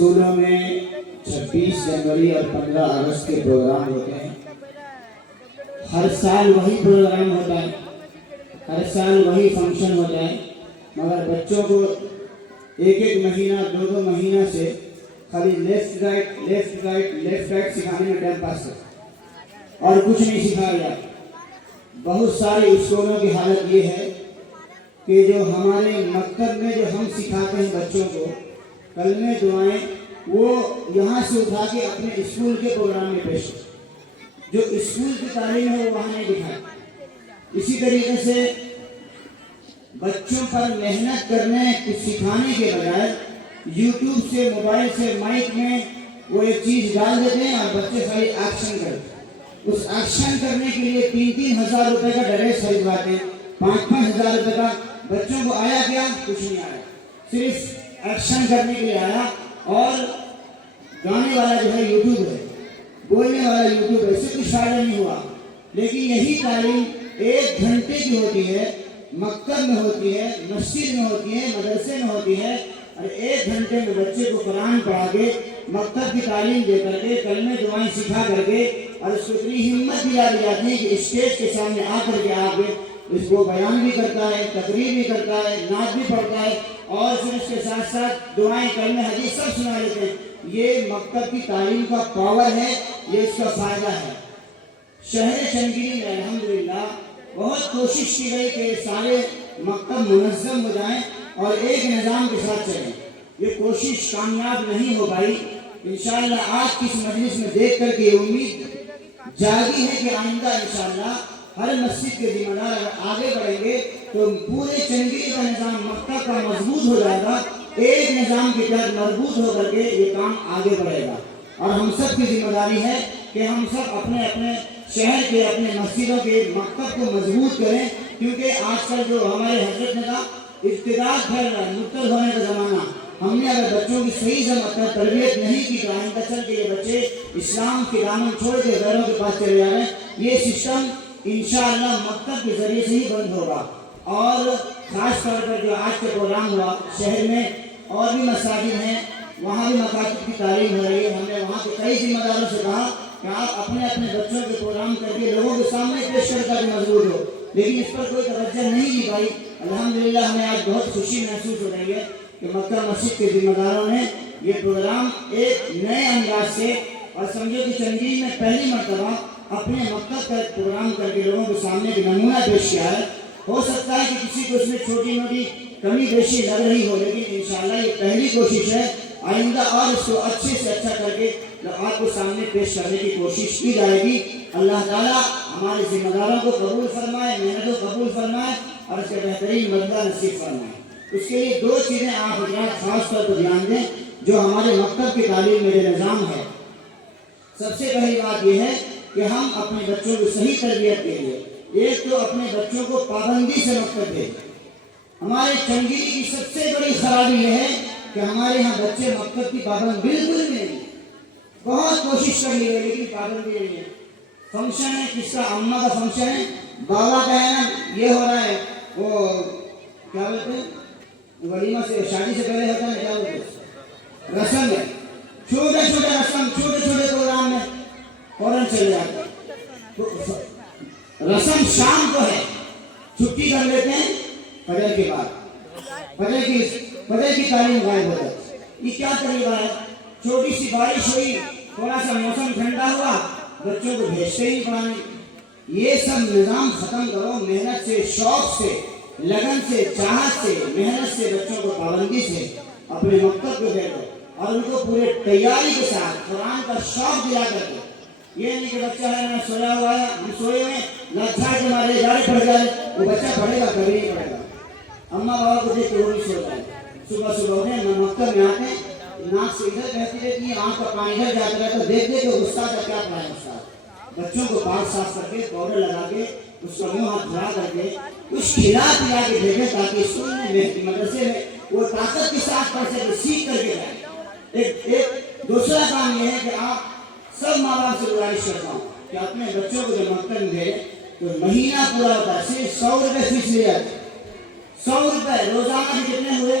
اسکولوں میں 26 جنوری اور 15 اگست کے پروگرام ہوتے ہیں. ہر سال وہی پروگرام ہوتا ہے, ہر سال وہی فنکشن ہوتا ہے, مگر بچوں کو ایک مہینہ 2 مہینہ سے خالی لیفٹ رائٹ سکھانے میں ٹائم پاس کرتا اور کچھ نہیں سکھایا جاتا. بہت سارے اسکولوں کی حالت یہ ہے کہ جو ہمارے مکتب میں جو ہم سکھاتے ہیں بچوں کو کلمے دعائیں, وہ یہاں سے اٹھا کے اپنے اسکول کے پروگرام میں پیش کرتے. جو اسکول کی تعلیم ہے وہ وہاں نہیں دکھائے. اسی طریقے سے بچوں پر محنت کرنے کچھ سکھانے کے بجائے یوٹیوب سے, موبائل سے, مائک میں وہ ایک چیز ڈال دیتے ہیں اور بچے خالی ایکشن کرتے ہیں. اس ایکشن کرنے کے لیے 3-3 ہزار روپے کا ڈریس خریدواتے ہیں, 5-5 ہزار روپے کا. بچوں کو آیا کیا؟ کچھ نہیں آیا, صرف ایکشن کرنے کے لیے آیا. اور گانے والا جو ہے یوٹیوب ہے, بولنے والا یوٹیوب ہے, اس سے کچھ فائدہ نہیں ہوا. لیکن یہی تعلیم 1 گھنٹے کی ہوتی ہے, مکتب میں ہوتی ہے, مسجد میں ہوتی ہے, مدرسے میں ہوتی ہے, اور 1 گھنٹے میں بچے کو قرآن پڑھا کے مکتب کی تعلیم دے کر کے کلمے دعائیں سکھا کر کے اور اس کو اتنی ہمت دلا دی جاتی ہے کہ اسٹیج کے سامنے آ کر کے آگے اس کو بیان بھی کرتا ہے, تقریر بھی کرتا ہے, نعت بھی پڑھتا ہے, اور پھر اس کے ساتھ ساتھ دعائیں کلمے حدیث سب سنا لیتے ہیں. یہ مکتب کی تعلیم کا پاور ہے, یہ اس کا فائدہ ہے. شہر چنگیری میں الحمدللہ بہت کوشش کی گئی کہ سارے مکتب منظم ہو جائیں اور ایک نظام کے ساتھ چلیں. یہ کوشش کامیاب نہیں ہو پائی. انشاءاللہ آج کی اس مجلس میں دیکھ کر کے یہ امید جاگی ہے کہ آئندہ انشاءاللہ ہر مسجد کے ذمہ دار اگر آگے بڑھیں گے تو پورے چنگیری کا نظام مکتب کا مضبوط ہو جائے گا. ایک نظام کے تحت مربوط ہو کر کے یہ کام آگے بڑھے گا. اور ہم سب کی ذمہ داری ہے کہ ہم سب اپنے اپنے شہر کے, اپنے مسجدوں کے مکتب کو مضبوط کریں, کیونکہ آج کل جو ہمارے حضرت نے کہا ارتداد پھیل رہا ہے, مرتد ہونے کا زمانہ. ہم نے اگر بچوں کی صحیح سمجھ تربیت نہیں کی تو آئندہ چل کے یہ بچے اسلام کے دامن چھوڑ کے غیروں کے پاس چلے جا رہے ہیں. یہ سسٹم انشاءاللہ مکتب کے ذریعے سے ہی بند ہوگا. اور خاص طور پر جو آج کا پروگرام ہوا شہر میں اور بھی مساجد ہیں, وہاں بھی مکاتب کی تعلیم ہو رہی ہے. ہم نے وہاں کے کئی ذمہ داروں سے کہا کہ آپ اپنے اپنے بچوں کے پروگرام کر کے لوگوں کے سامنے پیش کر کے مضبوط ہو, لیکن اس پر کوئی توجہ نہیں دی گئی. الحمدللہ ہمیں آج بہت خوشی محسوس ہو رہی ہے کہ مکہ مسجد کے ذمہ داروں نے یہ پروگرام ایک نئے انداز سے, اور سمجھو کہ چنگیری میں پہلی مرتبہ اپنے مکتب کا پروگرام کر کے لوگوں کے سامنے ایک نمونہ پیش کیا ہے. ہو سکتا ہے کہ کسی کو اس میں چھوٹی موٹی کمی بیشی لگ رہی ہو, لیکن انشاءاللہ یہ پہلی کوشش ہے. آئندہ اور اس کو اچھے سے اچھا کر کے آپ کو سامنے پیش کرنے کی کوشش کی جائے گی. اللہ تعالیٰ ہمارے ذمہ داروں کو قبول فرمائے, محنت کو قبول فرمائے اور اس کے بہترین بدلہ نصیب فرمائے. اس کے لیے 2 چیزیں آپ حضرات خاص طور پر دھیان دیں جو ہمارے مکتب کی تعلیم میں جو نظام ہے. سب سے پہلی بات یہ ہے کہ ہم اپنے بچوں کو صحیح تربیت کے لیے ایک تو اپنے بچوں کو پابندی سے مکتب دیں. ہمارے چنگیری کی سب سے بڑی خرابی یہ ہے کہ ہمارے یہاں بچے مکتب کی پابند بالکل بھی نہیں. بہت کوشش کر لی ہے لیکن پابندی نہیں ہے. فنکشن ہے, کس کا اماں کا فنکشن ہے, بابا کا ہے نا, یہ ہو رہا ہے, وہ کیا بولتے ہیں ولیمہ سے شادی سے پہلے ہوتا ہے, کیا بولتے ہیں رسم ہے, چھوٹے چھوٹے رسم, چھوٹے چھوٹے پروگرام میں فوراً چلے جاتے ہیں. رسم شام کو ہے, چھٹی کر لیتے ہیں فجر کے بعد, فجر کی تعلیم غائب ہو جاتی. یہ کیا طریقہ ہے؟ چھوٹی سی بارش ہوئی, تھوڑا سا موسم ٹھنڈا ہوا, بچوں کو بھیجتے ہی پڑھانے. یہ سب نظام ختم کرو. محنت سے, شوق سے, لگن سے, چاہت سے, محنت سے بچوں کو پابندی سے اپنے مکتب کو دے دو اور ان کو پورے تیاری کے ساتھ قرآن کا شوق دلا کر دو. یہ نہیں کہ بچہ ہے نا سویا ہوا ہے, ہم سوئے ہوئے لچھا کے مارے جارے پڑ جائے, وہ بچہ پڑھے گا کبھی نہیں پڑھے گا. اماں بابا کو دیکھ کے وہ بھی سو جائے. صبح صبح اٹھے, مکتب میں آتے, ناک سے ادھر بہتی رہتی ہے, آنکھ کا پانی ادھر جاتا رہتا, دیکھ دے کہ استاد کا کیا پڑھایا استاد. بچوں کو پاک صاف کر کے پاؤڈر لگا کے اس کا منہ ہاتھ دھلا کر کے کچھ کھلا پلا کے بھیجیں تاکہ اسکول میں مدرسے میں وہ طاقت کے ساتھ پڑھ سکے, سیکھ کر کے جائیں. ایک دوسرا کام یہ ہے کہ آپ سب ماں باپ سے گزارش کرتا ہوں کہ اپنے بچوں کو جب مکتب میں دے تو مہینہ پورا ہوتا ہے, صرف 100 روپے فیس لے جاتے. 100 روپے روزانہ کے کتنے ہوئے,